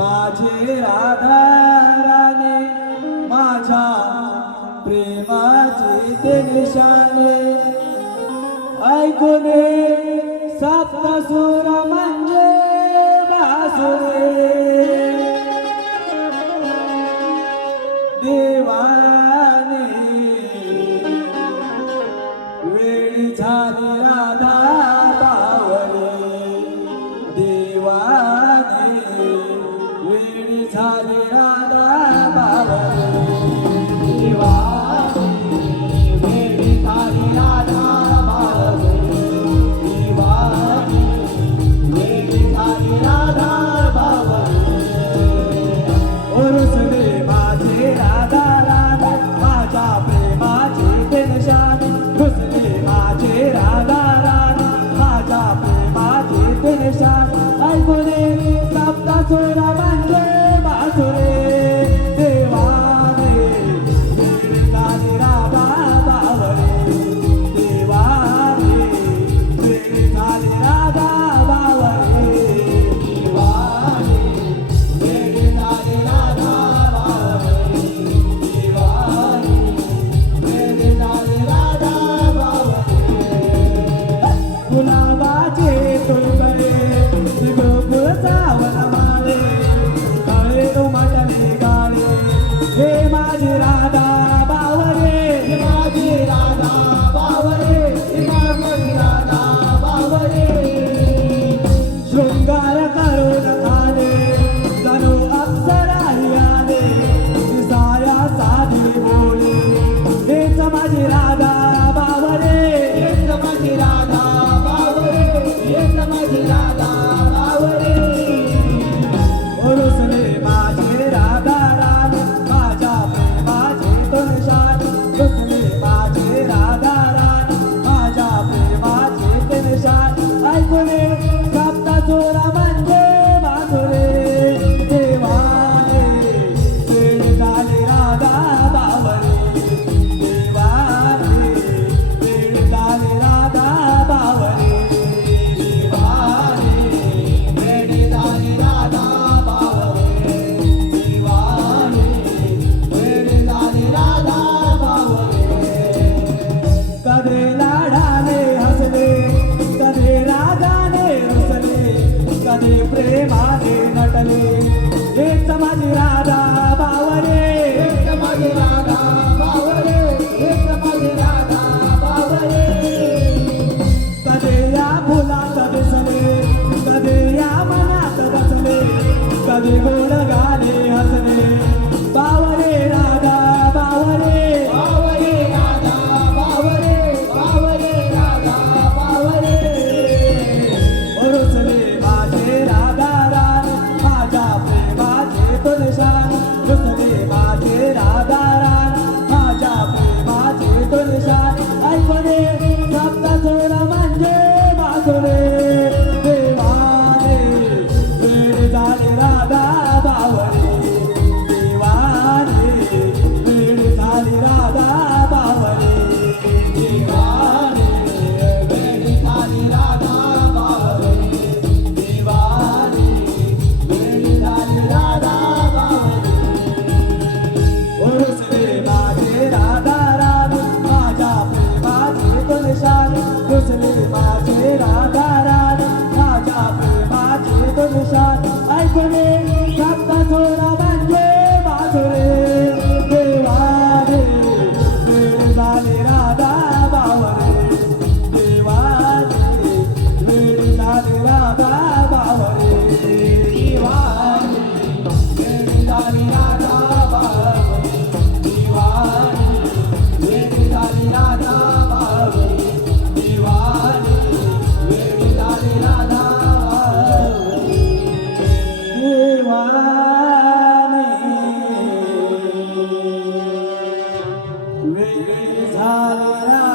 माझे राधा राणे माझ्या प्रेमाचे ते निशाणे ऐकून सप्तसूर म्हणजे बासुरे देवाने वेळी झाली राधा बावरे देवाने वेळी झाली राधा बावरे देवाने वेळी झाली राधा बावरे देवाने वेळी झाली राधा बावरे ओरसले माझे राधा राधा माझ्या प्रेमाचे ते निशाणे घुसले माझे राधा राधा माझ्या प्रेमाचे ते निशाणे ऐकूने सप्तसूर म्हणजे बासुरे देवाने वेळी झाली राधा बावरे देवाने वेळी झाली राधा बावरे देवाने वेळी झाली राधा बावरे देवाने वेळी झाली राधा बावरे गुलाबाचे तुलकले गोकुळचा वनमाले काळे टोमाटले गाळे हे माझी राधा बावरे हे माझी राधा बावरे हे माझी राधा बावरे शृंगार करून खाणे जणू अप्सराही आले दिसाया साधी बोळे हेच माझी राधा बावरे हेच माझी राधा बावरे हेच माझी राधा बावरे ओरसले माझे राधा राधा माझ्या प्रेमाचे तो निशाणे घुसले माझे राधा राधा माझ्या प्रेमाचे ते निशाणे ऐकूने सप्तसूर म्हणजे बासुरे देवाने वेळी झाली राधा बावरे देवाने वेळी झाली राधा बावरे देवाने वेळी झाली राधा बावरे देवाने वेळी झाली राधा बावरे कधी लाडाने हसले कधी रागाने रुसले कधी प्रेमाने नटले हेच माझी राधा बावरे हेच माझी राधा बावरे हेच माझी राधा बावरे कधी या फुलात दिसले कधी या मनात बसले कधी गोड गाणे हसले बावरे राधा बावरे बावरे राधा बावरे बावरे राधा बावरे ओरसले माझे राधा राधा माझ्या प्रेमाचे तो निशाणे घुसले माझे राधा राधा माझ्या प्रेमाचे तो निशाणे ऐकूने सप्तसूर म्हणजे बासुरे देवाने वेळी झाली राधा बावरे देवाने वेळी झाली राधा बावरे देवाने वेळी झाली राधा बावरे देवाने वेळी झाली राधा बावरे ओरसले माझे राधा राधा माझ्या प्रेमाचे तो निशाणे घुसले माझे राधा राधा माझ्या प्रेमाचे तो निशाणे ऐकूने सप्तसूर म्हणजे बासुरे देवाने वेळी झाली राधा बावरे देवाने वेळी झाली राधा बावरे देवाने वेळी झाली राधा बावरे देवाने वेळी झाली राधा बावरे देवाने वेळी झाली राधा बावरे देवाने वेळी झाली राधा